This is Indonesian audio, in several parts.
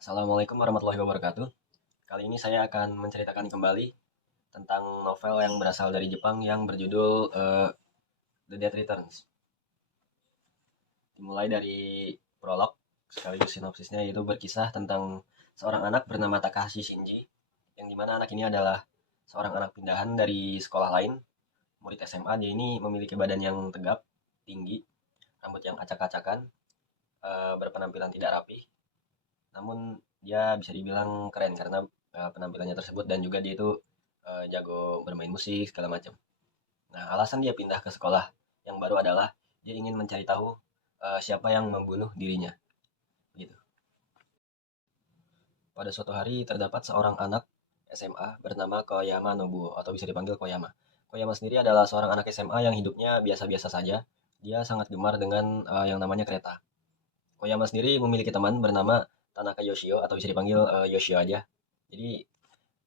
Assalamualaikum warahmatullahi wabarakatuh. Kali ini saya akan menceritakan kembali tentang novel yang berasal dari Jepang yang berjudul The Death Returns. Dimulai dari prolog sekaligus sinopsisnya, yaitu berkisah tentang seorang anak bernama Takahashi Shinji, yang dimana anak ini adalah seorang anak pindahan dari sekolah lain, murid SMA. Dia ini memiliki badan yang tegap, tinggi, rambut yang acak-acakan, berpenampilan tidak rapi, namun dia bisa dibilang keren karena penampilannya tersebut, dan juga dia itu jago bermain musik segala macam. Nah, alasan dia pindah ke sekolah yang baru adalah dia ingin mencari tahu siapa yang membunuh dirinya. Gitu. Pada suatu hari terdapat seorang anak SMA bernama Koyama Nobuo atau bisa dipanggil Koyama. Koyama sendiri adalah seorang anak SMA yang hidupnya biasa-biasa saja. Dia sangat gemar dengan yang namanya kereta. Koyama sendiri memiliki teman bernama Tanaka Yoshio atau bisa dipanggil Yoshio aja. Jadi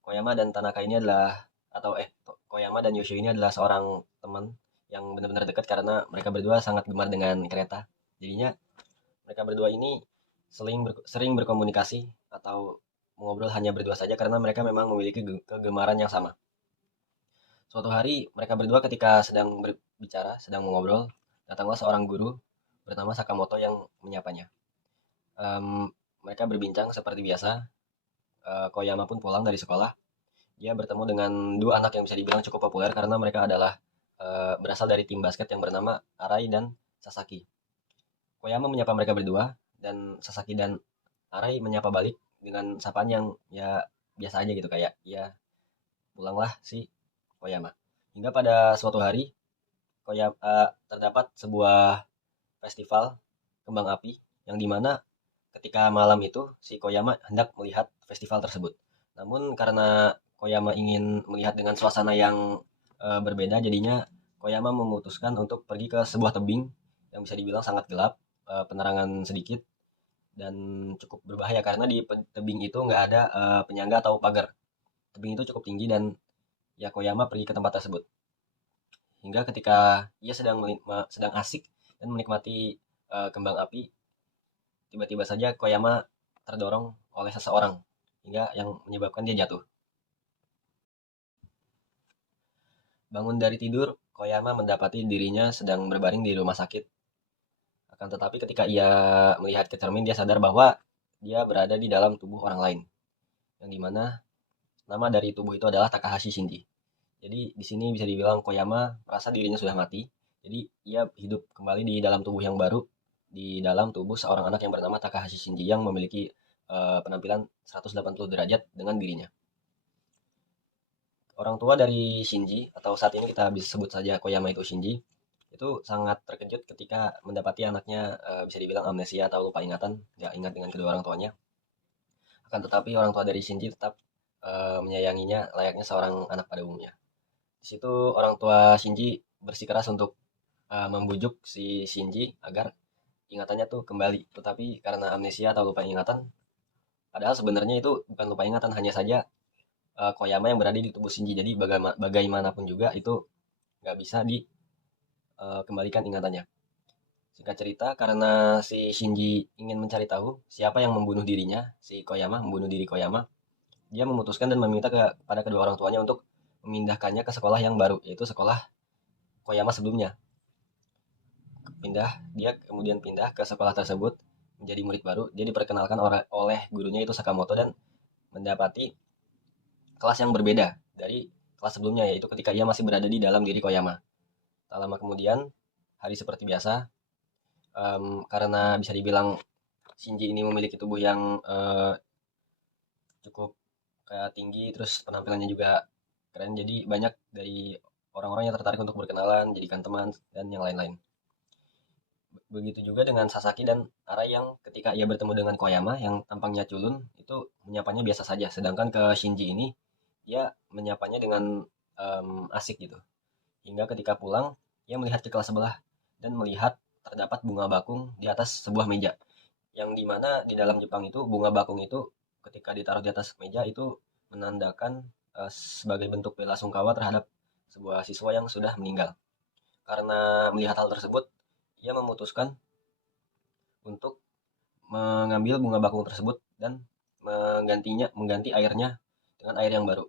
Koyama dan Tanaka ini adalah atau Koyama dan Yoshio ini adalah seorang teman yang benar-benar dekat karena mereka berdua sangat gemar dengan kereta. Jadinya mereka berdua ini sering berkomunikasi atau mengobrol hanya berdua saja karena mereka memang memiliki kegemaran yang sama. Suatu hari mereka berdua ketika sedang berbicara, sedang mengobrol, datanglah seorang guru bernama Sakamoto yang menyapanya. Em, Mereka berbincang seperti biasa. Koyama pun pulang dari sekolah. Dia bertemu dengan dua anak yang bisa dibilang cukup populer karena mereka adalah berasal dari tim basket yang bernama Arai dan Sasaki. Koyama menyapa mereka berdua, dan Sasaki dan Arai menyapa balik dengan sapaan yang ya biasa aja gitu, kayak ya pulanglah si Koyama. Hingga pada suatu hari terdapat sebuah festival kembang api yang dimana ketika malam itu si Koyama hendak melihat festival tersebut. Namun karena Koyama ingin melihat dengan suasana yang berbeda, jadinya Koyama memutuskan untuk pergi ke sebuah tebing yang bisa dibilang sangat gelap, penerangan sedikit, dan cukup berbahaya karena di tebing itu nggak ada penyangga atau pagar. Tebing itu cukup tinggi dan ya Koyama pergi ke tempat tersebut. Hingga ketika ia sedang asik dan menikmati kembang api, tiba-tiba saja Koyama terdorong oleh seseorang hingga yang menyebabkan dia jatuh. Bangun dari tidur, Koyama mendapati dirinya sedang berbaring di rumah sakit. Akan tetapi ketika ia melihat ke cermin, dia sadar bahwa dia berada di dalam tubuh orang lain. Yang dimana nama dari tubuh itu adalah Takahashi Shinji. Jadi di sini bisa dibilang Koyama merasa dirinya sudah mati. Jadi ia hidup kembali di dalam tubuh yang baru, di dalam tubuh seorang anak yang bernama Takahashi Shinji yang memiliki penampilan 180 derajat dengan dirinya. Orang tua dari Shinji, atau saat ini kita bisa sebut saja Koyama itu Shinji, itu sangat terkejut ketika mendapati anaknya bisa dibilang amnesia atau lupa ingatan, nggak ingat dengan kedua orang tuanya. Akan tetapi orang tua dari Shinji tetap menyayanginya layaknya seorang anak pada umumnya. Di situ orang tua Shinji bersikeras untuk membujuk si Shinji agar ingatannya tuh kembali. Tetapi karena amnesia atau lupa ingatan, padahal sebenarnya itu bukan lupa ingatan, hanya saja Koyama yang berada di tubuh Shinji. Jadi bagaimanapun juga itu nggak bisa dikembalikan ingatannya. Singkat cerita, karena si Shinji ingin mencari tahu siapa yang membunuh dirinya, si Koyama membunuh diri Koyama, dia memutuskan dan meminta kepada kedua orang tuanya untuk memindahkannya ke sekolah yang baru, yaitu sekolah Koyama sebelumnya. Dia kemudian pindah ke sekolah tersebut menjadi murid baru. Dia diperkenalkan oleh gurunya itu Sakamoto dan mendapati kelas yang berbeda dari kelas sebelumnya, yaitu ketika ia masih berada di dalam diri Koyama. Tak lama kemudian, hari seperti biasa, karena bisa dibilang Shinji ini memiliki tubuh yang cukup kayak tinggi, terus penampilannya juga keren, jadi banyak dari orang-orang yang tertarik untuk berkenalan, jadikan teman, dan yang lain-lain. Begitu juga dengan Sasaki dan Arai yang ketika ia bertemu dengan Koyama yang tampangnya culun, itu menyapanya biasa saja. Sedangkan ke Shinji ini, dia menyapanya dengan asik gitu. Hingga ketika pulang, ia melihat ke kelas sebelah dan melihat terdapat bunga bakung di atas sebuah meja. Yang dimana di dalam Jepang itu bunga bakung itu ketika ditaruh di atas meja itu menandakan sebagai bentuk bela sungkawa terhadap sebuah siswa yang sudah meninggal. Karena melihat hal tersebut, ia memutuskan untuk mengambil bunga bakung tersebut dan mengganti airnya dengan air yang baru.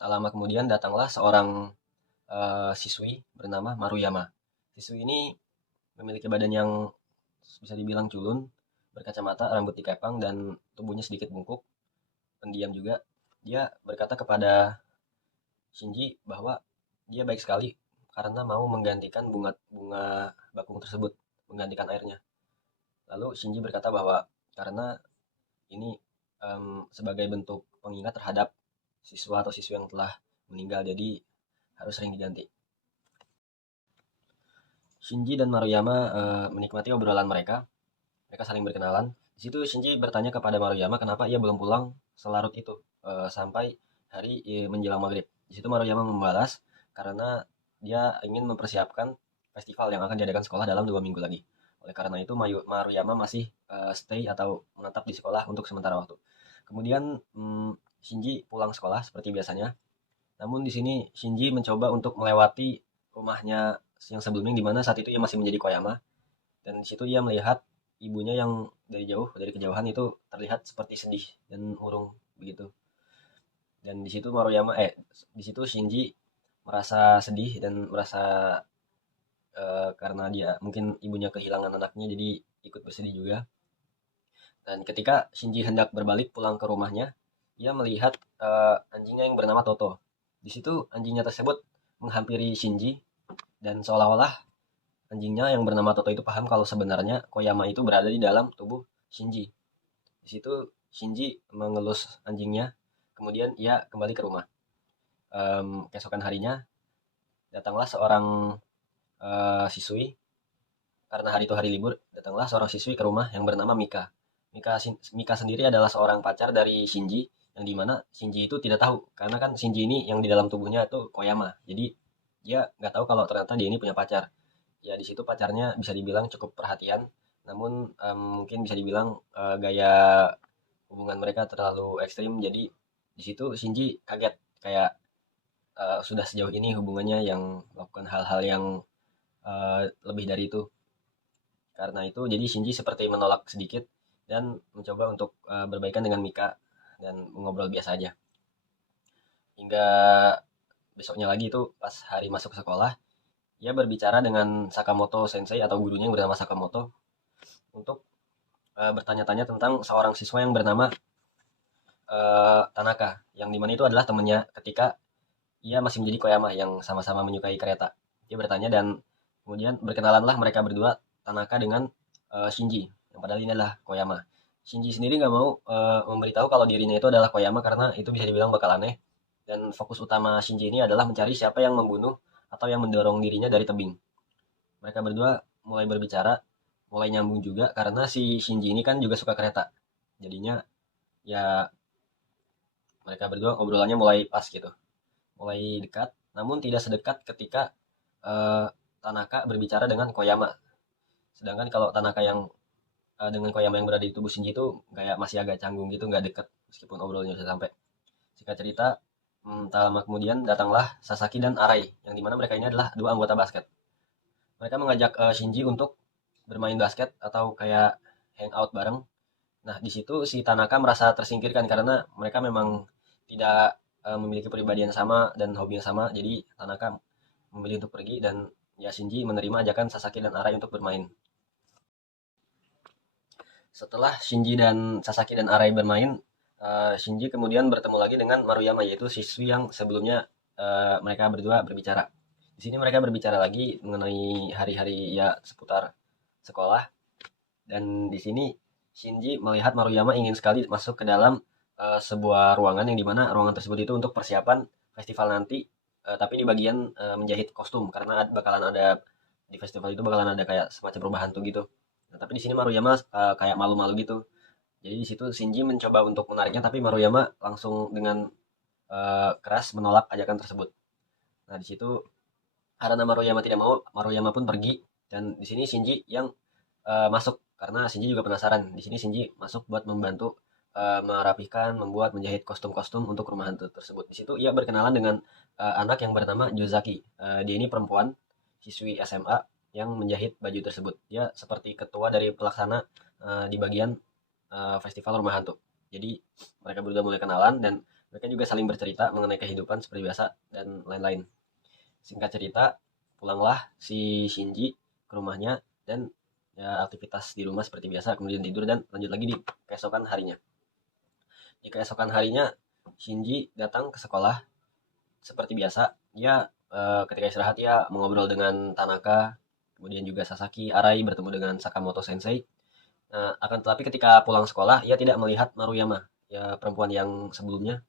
Tak lama kemudian datanglah seorang siswi bernama Maruyama. Siswi ini memiliki badan yang bisa dibilang culun, berkacamata, rambut dikepang, dan tubuhnya sedikit bungkuk, pendiam juga. Dia berkata kepada Shinji bahwa dia baik sekali karena mau menggantikan bunga bakung tersebut, menggantikan airnya. Lalu Shinji berkata bahwa karena ini sebagai bentuk pengingat terhadap siswa atau siswi yang telah meninggal, jadi harus sering diganti. Shinji dan Maruyama menikmati obrolan mereka. Mereka saling berkenalan. Di situ Shinji bertanya kepada Maruyama kenapa ia belum pulang selarut itu sampai hari menjelang maghrib. Di situ Maruyama membalas karena dia ingin mempersiapkan festival yang akan diadakan sekolah dalam 2 minggu lagi. Oleh karena itu Maruyama masih stay atau menetap di sekolah untuk sementara waktu. Kemudian Shinji pulang sekolah seperti biasanya. Namun di sini Shinji mencoba untuk melewati rumahnya yang sebelumnya di mana saat itu ia masih menjadi Koyama, dan di situ ia melihat ibunya yang dari kejauhan itu terlihat seperti sedih dan murung begitu. Dan di situ Shinji merasa sedih dan merasa karena dia mungkin ibunya kehilangan anaknya jadi ikut bersedih juga. Dan ketika Shinji hendak berbalik pulang ke rumahnya, ia melihat anjingnya yang bernama Toto. Di situ anjingnya tersebut menghampiri Shinji dan seolah-olah anjingnya yang bernama Toto itu paham kalau sebenarnya Koyama itu berada di dalam tubuh Shinji. Di situ Shinji mengelus anjingnya, kemudian ia kembali ke rumah. Keesokan harinya datanglah seorang siswi, karena hari itu hari libur, datanglah seorang siswi ke rumah yang bernama Mika. Mika sendiri adalah seorang pacar dari Shinji, yang dimana Shinji itu tidak tahu, karena kan Shinji ini yang di dalam tubuhnya itu Koyama. Jadi dia nggak tahu kalau ternyata dia ini punya pacar. Ya di situ pacarnya bisa dibilang cukup perhatian, namun mungkin bisa dibilang gaya hubungan mereka terlalu ekstrim. Jadi di situ Shinji kaget kayak sudah sejauh ini hubungannya yang melakukan hal-hal yang lebih dari itu. Karena itu jadi Shinji seperti menolak sedikit dan mencoba untuk berbaikan dengan Mika dan mengobrol biasa aja. Hingga besoknya lagi itu pas hari masuk sekolah, ia berbicara dengan Sakamoto Sensei atau gurunya yang bernama Sakamoto untuk bertanya-tanya tentang seorang siswa yang bernama Tanaka, yang dimana itu adalah temannya ketika ia masih menjadi Koyama yang sama-sama menyukai kereta. Dia bertanya dan kemudian berkenalanlah mereka berdua, Tanaka dengan Shinji, yang padahal ini adalah Koyama. Shinji sendiri nggak mau memberitahu kalau dirinya itu adalah Koyama karena itu bisa dibilang bakal aneh. Dan fokus utama Shinji ini adalah mencari siapa yang membunuh atau yang mendorong dirinya dari tebing. Mereka berdua mulai berbicara, mulai nyambung juga karena si Shinji ini kan juga suka kereta. Jadinya ya mereka berdua obrolannya mulai pas gitu, mulai dekat, namun tidak sedekat ketika Tanaka berbicara dengan Koyama. Sedangkan kalau Tanaka yang dengan Koyama yang berada di tubuh Shinji itu kayak masih agak canggung gitu, nggak deket meskipun obrolnya bisa sampai. Singkat cerita, tak lama kemudian datanglah Sasaki dan Arai, yang dimana mereka ini adalah dua anggota basket. Mereka mengajak Shinji untuk bermain basket atau kayak hangout bareng. Nah, di situ si Tanaka merasa tersingkirkan karena mereka memang tidak memiliki pribadi yang sama dan hobi yang sama. Jadi Tanaka memilih untuk pergi dan ya Shinji menerima ajakan Sasaki dan Arai untuk bermain. Setelah Shinji dan Sasaki dan Arai bermain, Shinji kemudian bertemu lagi dengan Maruyama, yaitu siswi yang sebelumnya mereka berdua berbicara. Di sini mereka berbicara lagi mengenai hari-hari ya seputar sekolah. Dan di sini Shinji melihat Maruyama ingin sekali masuk ke dalam sebuah ruangan yang dimana ruangan tersebut itu untuk persiapan festival nanti, tapi di bagian menjahit kostum karena bakalan ada di festival itu bakalan ada kayak semacam perubahan tuh gitu. Nah, tapi di sini Maruyama kayak malu-malu gitu. Jadi di situ Shinji mencoba untuk menariknya, tapi Maruyama langsung dengan keras menolak ajakan tersebut. Nah di situ karena Maruyama tidak mau, Maruyama pun pergi dan di sini Shinji yang masuk karena Shinji juga penasaran. Di sini Shinji masuk buat membantu merapikan, membuat, menjahit kostum-kostum untuk rumah hantu tersebut. Di situ ia berkenalan dengan anak yang bernama Jozaki. Dia ini perempuan, siswi SMA yang menjahit baju tersebut. Dia seperti ketua dari pelaksana di bagian festival rumah hantu. Jadi mereka berdua mulai kenalan dan mereka juga saling bercerita mengenai kehidupan seperti biasa dan lain-lain. Singkat cerita, pulanglah si Shinji ke rumahnya dan ya aktivitas di rumah seperti biasa, kemudian tidur dan lanjut lagi di keesokan harinya. Di keesokan harinya Shinji datang ke sekolah seperti biasa. Dia ketika istirahat dia mengobrol dengan Tanaka, kemudian juga Sasaki, Arai bertemu dengan Sakamoto Sensei. Akan tetapi ketika pulang sekolah, ia tidak melihat Maruyama, ya perempuan yang sebelumnya.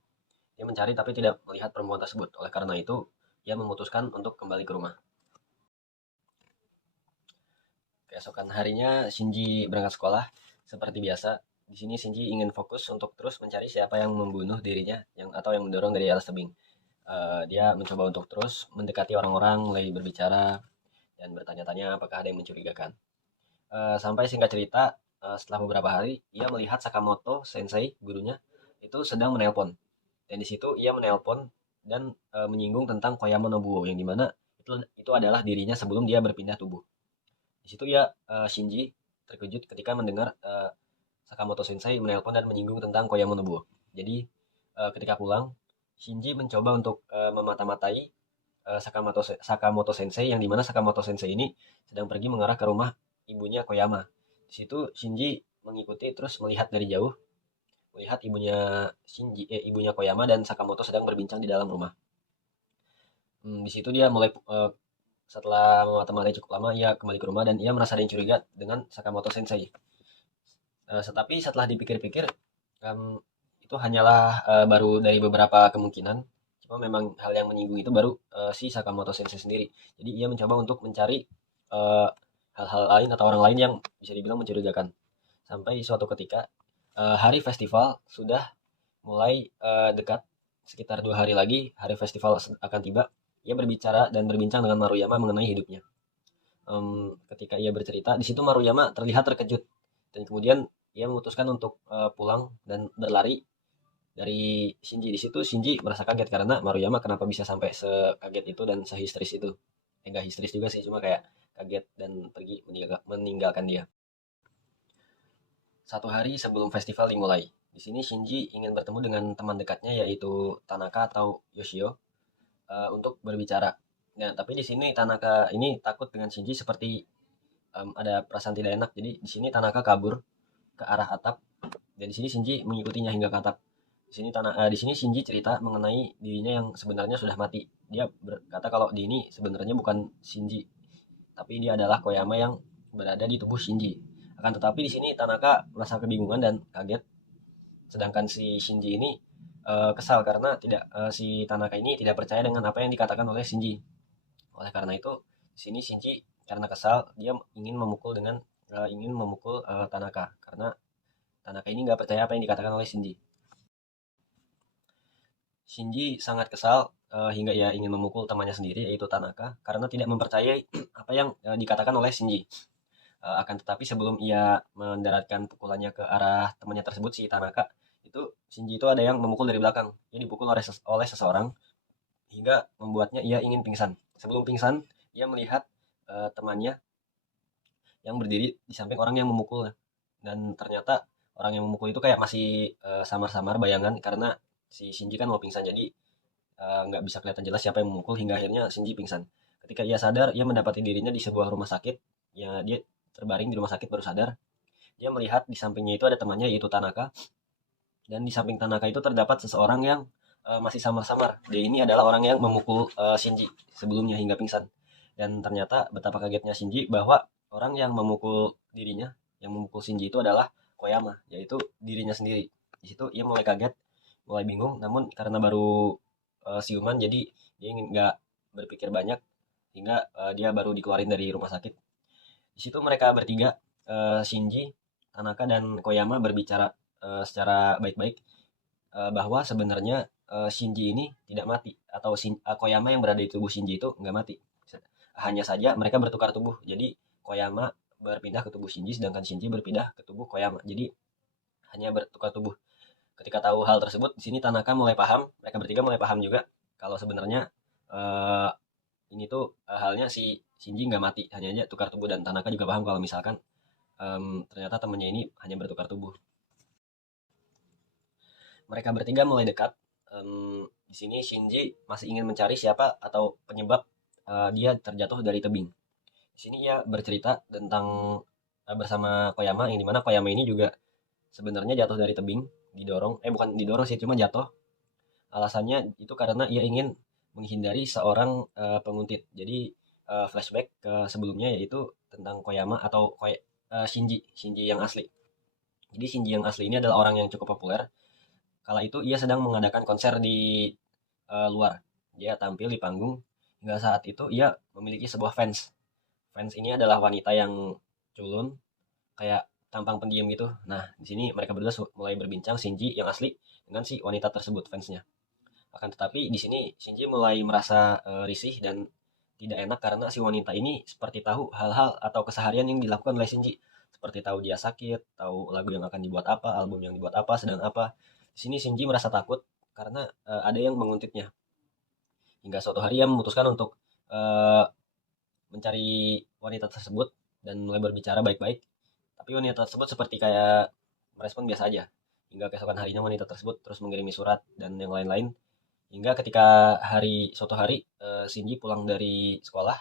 Dia mencari tapi tidak melihat perempuan tersebut. Oleh karena itu, ia memutuskan untuk kembali ke rumah. Keesokan harinya, Shinji berangkat sekolah seperti biasa. Di sini Shinji ingin fokus untuk terus mencari siapa yang membunuh dirinya atau yang mendorong dari alas tebing. Dia mencoba untuk terus mendekati orang-orang, mulai berbicara dan bertanya-tanya apakah ada yang mencurigakan. Sampai singkat cerita, setelah beberapa hari, ia melihat Sakamoto Sensei, gurunya, itu sedang menelpon. Dan di situ ia menelpon dan menyinggung tentang Koyama Nobuo, yang dimana itu adalah dirinya sebelum dia berpindah tubuh. Di situ ya Shinji terkejut ketika mendengar Sakamoto Sensei menelpon dan menyinggung tentang Koyama Nobuo. Jadi ketika pulang, Shinji mencoba untuk memata-matai Sakamoto Sensei, yang dimana Sakamoto Sensei ini sedang pergi mengarah ke rumah ibunya Koyama. Di situ Shinji mengikuti terus melihat dari jauh, melihat ibunya Koyama dan Sakamoto sedang berbincang di dalam rumah. Di situ dia mulai setelah memata-matai cukup lama, ia kembali ke rumah dan ia merasa ada yang curiga dengan Sakamoto Sensei. Tetapi setelah dipikir-pikir, itu hanyalah baru dari beberapa kemungkinan. Cuma memang hal yang menyinggung itu baru si Sakamoto Sensei sendiri. Jadi ia mencoba untuk mencari hal-hal lain atau orang lain yang bisa dibilang mencurigakan. Sampai suatu ketika hari festival sudah mulai dekat, sekitar 2 hari lagi hari festival akan tiba. Ia berbicara dan berbincang dengan Maruyama mengenai hidupnya. Ketika ia bercerita, di situ Maruyama terlihat terkejut dan kemudian ia memutuskan untuk pulang dan berlari dari Shinji. Di situ Shinji merasa kaget karena Maruyama kenapa bisa sampai sekaget itu dan sehisteris itu. Enggak histeris juga sih, cuma kayak kaget dan pergi meninggalkan dia. Satu hari sebelum festival dimulai, di sini Shinji ingin bertemu dengan teman dekatnya yaitu Tanaka atau Yoshio untuk berbicara. Nah, tapi di sini Tanaka ini takut dengan Shinji seperti ada perasaan tidak enak. Jadi di sini Tanaka kabur ke arah atap dan di sini Shinji mengikutinya hingga ke atap. Di sini Shinji cerita mengenai dirinya yang sebenarnya sudah mati. Dia berkata kalau di ini sebenarnya bukan Shinji, tapi dia adalah Koyama yang berada di tubuh Shinji. Akan tetapi di sini Tanaka merasa kebingungan dan kaget, sedangkan si Shinji ini kesal karena si Tanaka ini tidak percaya dengan apa yang dikatakan oleh Shinji. Oleh karena itu, di sini Shinji karena kesal dia ingin memukul Tanaka karena Tanaka ini nggak percaya apa yang dikatakan oleh Shinji. Shinji sangat kesal hingga ia ingin memukul temannya sendiri yaitu Tanaka karena tidak mempercayai apa yang dikatakan oleh Shinji. Akan tetapi sebelum ia mendaratkan pukulannya ke arah temannya tersebut si Tanaka, itu Shinji itu ada yang memukul dari belakang. Ia dipukul oleh seseorang hingga membuatnya ia ingin pingsan. Sebelum pingsan, ia melihat temannya yang berdiri di samping orang yang memukul dan ternyata orang yang memukul itu kayak masih samar-samar bayangan karena si Shinji kan mau pingsan jadi nggak bisa kelihatan jelas siapa yang memukul hingga akhirnya Shinji pingsan. Ketika ia sadar, ia mendapati dirinya di sebuah rumah sakit. Ya, dia terbaring di rumah sakit baru sadar. Dia melihat di sampingnya itu ada temannya yaitu Tanaka dan di samping Tanaka itu terdapat seseorang yang masih samar-samar. Dia ini adalah orang yang memukul Shinji sebelumnya hingga pingsan. Dan ternyata betapa kagetnya Shinji bahwa orang yang memukul dirinya, yang memukul Shinji itu adalah Koyama, yaitu dirinya sendiri. Di situ ia mulai kaget, mulai bingung, namun karena baru siuman jadi dia ingin nggak berpikir banyak hingga dia baru dikeluarin dari rumah sakit. Di situ mereka bertiga, Shinji, Tanaka, dan Koyama berbicara secara baik-baik bahwa sebenarnya Shinji ini tidak mati atau Koyama yang berada di tubuh Shinji itu nggak mati. Hanya saja mereka bertukar tubuh. Jadi Koyama berpindah ke tubuh Shinji sedangkan Shinji berpindah ke tubuh Koyama. Jadi hanya bertukar tubuh. Ketika tahu hal tersebut, di sini Tanaka mulai paham, mereka bertiga mulai paham juga kalau sebenarnya ini tuh halnya si Shinji nggak mati, hanya aja tukar tubuh dan Tanaka juga paham kalau misalkan ternyata temannya ini hanya bertukar tubuh. mereka bertiga mulai dekat. Di sini Shinji masih ingin mencari siapa atau penyebab dia terjatuh dari tebing. Di sini ia bercerita tentang bersama Koyama, yang dimana Koyama ini juga sebenarnya jatuh dari tebing, didorong, bukan didorong sih, cuma jatuh. Alasannya itu karena ia ingin menghindari seorang penguntit. Jadi flashback ke sebelumnya, yaitu tentang Koyama atau Shinji, Shinji yang asli. Jadi Shinji yang asli ini adalah orang yang cukup populer. Kala itu ia sedang mengadakan konser di luar. Dia tampil di panggung. Hingga saat itu ia memiliki sebuah fans. Fans ini adalah wanita yang culun, kayak tampang pendiam gitu. Nah, di sini mereka berdua mulai berbincang, Shinji yang asli dengan si wanita tersebut, fansnya. Akan tetapi di sini Shinji mulai merasa risih dan tidak enak karena si wanita ini seperti tahu hal-hal atau keseharian yang dilakukan oleh Shinji. Seperti tahu dia sakit, tahu lagu yang akan dibuat apa, album yang dibuat apa, sedang apa. Di sini Shinji merasa takut karena ada yang menguntitnya. Hingga suatu hari ia memutuskan untuk uh, mencari wanita tersebut dan mulai berbicara baik-baik. Tapi wanita tersebut seperti kayak merespon biasa aja. Hingga keesokan harinya wanita tersebut terus mengirimi surat dan yang lain-lain. Hingga ketika suatu hari Shinji pulang dari sekolah,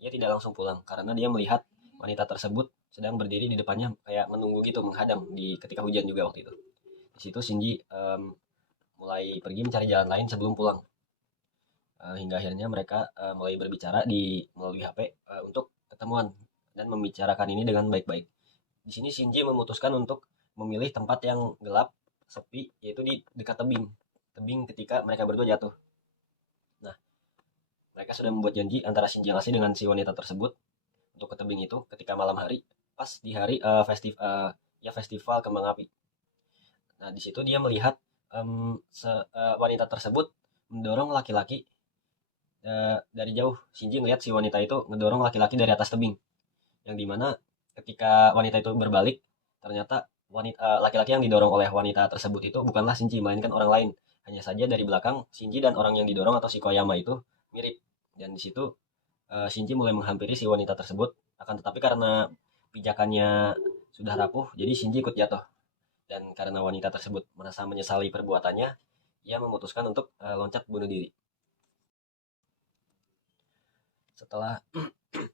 ia tidak langsung pulang karena dia melihat wanita tersebut sedang berdiri di depannya kayak menunggu gitu, menghadang di ketika hujan juga waktu itu. Di situ Shinji mulai pergi mencari jalan lain sebelum pulang. Hingga akhirnya mereka mulai berbicara melalui HP untuk ketemuan dan membicarakan ini dengan baik-baik. Di sini Shinji memutuskan untuk memilih tempat yang gelap, sepi, yaitu di dekat tebing. Tebing ketika mereka berdua jatuh. Nah, mereka sudah membuat janji antara Shinji yang asli dengan si wanita tersebut untuk ke tebing itu ketika malam hari, pas di hari festival kembang api. Nah, di situ dia melihat wanita tersebut mendorong laki-laki dari jauh. Shinji melihat si wanita itu mendorong laki-laki dari atas tebing. Yang dimana ketika wanita itu berbalik, ternyata laki-laki yang didorong oleh wanita tersebut itu bukanlah Shinji, melainkan orang lain. Hanya saja dari belakang Shinji dan orang yang didorong atau si Koyama itu mirip. Dan di situ Shinji mulai menghampiri si wanita tersebut. Akan tetapi karena pijakannya sudah rapuh, jadi Shinji ikut jatuh. Dan karena wanita tersebut merasa menyesali perbuatannya, ia memutuskan untuk loncat bunuh diri. Setelah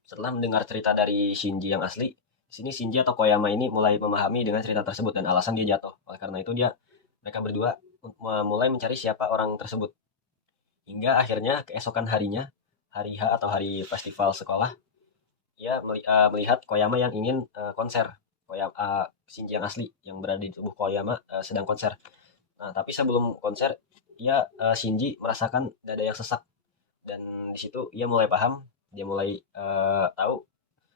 setelah mendengar cerita dari Shinji yang asli, di sini Shinji atau Koyama ini mulai memahami dengan cerita tersebut dan alasan dia jatuh. Oleh karena itu mereka berdua mulai mencari siapa orang tersebut. Hingga akhirnya keesokan harinya, hari H atau hari festival sekolah, ia melihat Koyama yang ingin konser. Shinji yang asli yang berada di tubuh Koyama sedang konser. Nah, tapi sebelum konser, Shinji merasakan dada yang sesak. Dan di situ ia mulai paham, dia mulai tahu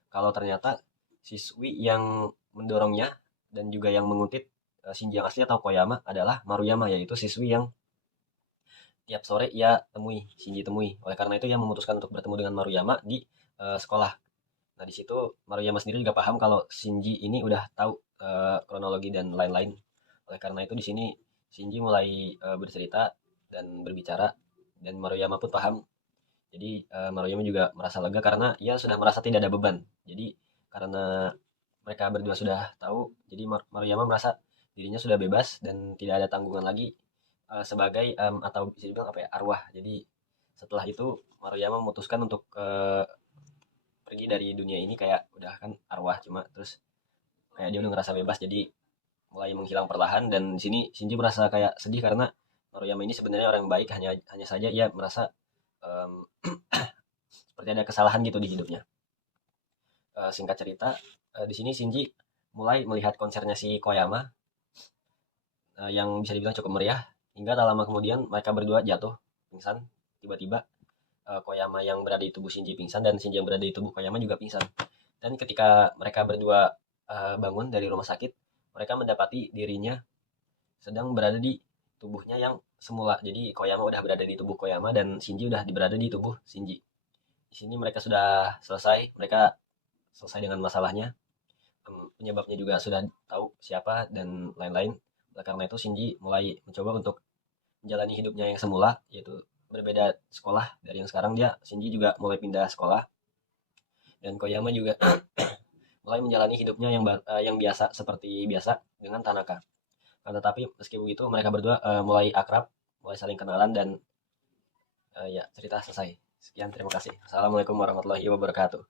kalau ternyata siswi yang mendorongnya dan juga yang menguntit Shinji yang asli atau Koyama adalah Maruyama, yaitu siswi yang tiap sore Shinji temui. Oleh karena itu ia memutuskan untuk bertemu dengan Maruyama di sekolah. Nah, di situ Maruyama sendiri juga paham kalau Shinji ini udah tahu kronologi dan lain-lain. Oleh karena itu di sini Shinji mulai bercerita dan berbicara, dan Maruyama pun paham. Jadi Maruyama juga merasa lega karena ia sudah merasa tidak ada beban. Jadi karena mereka berdua sudah tahu, jadi Maruyama merasa dirinya sudah bebas dan tidak ada tanggungan lagi sebagai atau bisa dibilang apa ya, arwah. Jadi setelah itu Maruyama memutuskan untuk pergi dari dunia ini, kayak udah kan arwah, cuma terus kayak dia udah ngerasa bebas, jadi mulai menghilang perlahan. Dan di sini Shinji merasa kayak sedih karena Maruyama ini sebenarnya orang baik, hanya saja ia merasa seperti ada kesalahan gitu di hidupnya. Singkat cerita, di sini Shinji mulai melihat konsernya si Koyama yang bisa dibilang cukup meriah, hingga tak lama kemudian mereka berdua jatuh pingsan. Tiba-tiba Koyama yang berada di tubuh Shinji pingsan, dan Shinji yang berada di tubuh Koyama juga pingsan. Dan ketika mereka berdua bangun dari rumah sakit, mereka mendapati dirinya sedang berada di tubuhnya yang semula. Jadi Koyama udah berada di tubuh Koyama dan Shinji udah berada di tubuh Shinji. Di sini mereka sudah selesai, mereka selesai dengan masalahnya. Penyebabnya juga sudah tahu siapa dan lain-lain. Oleh karena itu Shinji mulai mencoba untuk menjalani hidupnya yang semula, yaitu berbeda sekolah dari yang sekarang. Shinji juga mulai pindah sekolah, dan Koyama juga mulai menjalani hidupnya yang biasa seperti biasa dengan Tanaka. Tetapi meski begitu mereka berdua mulai akrab, mulai saling kenalan dan ya cerita selesai. Sekian, terima kasih. Assalamualaikum warahmatullahi wabarakatuh.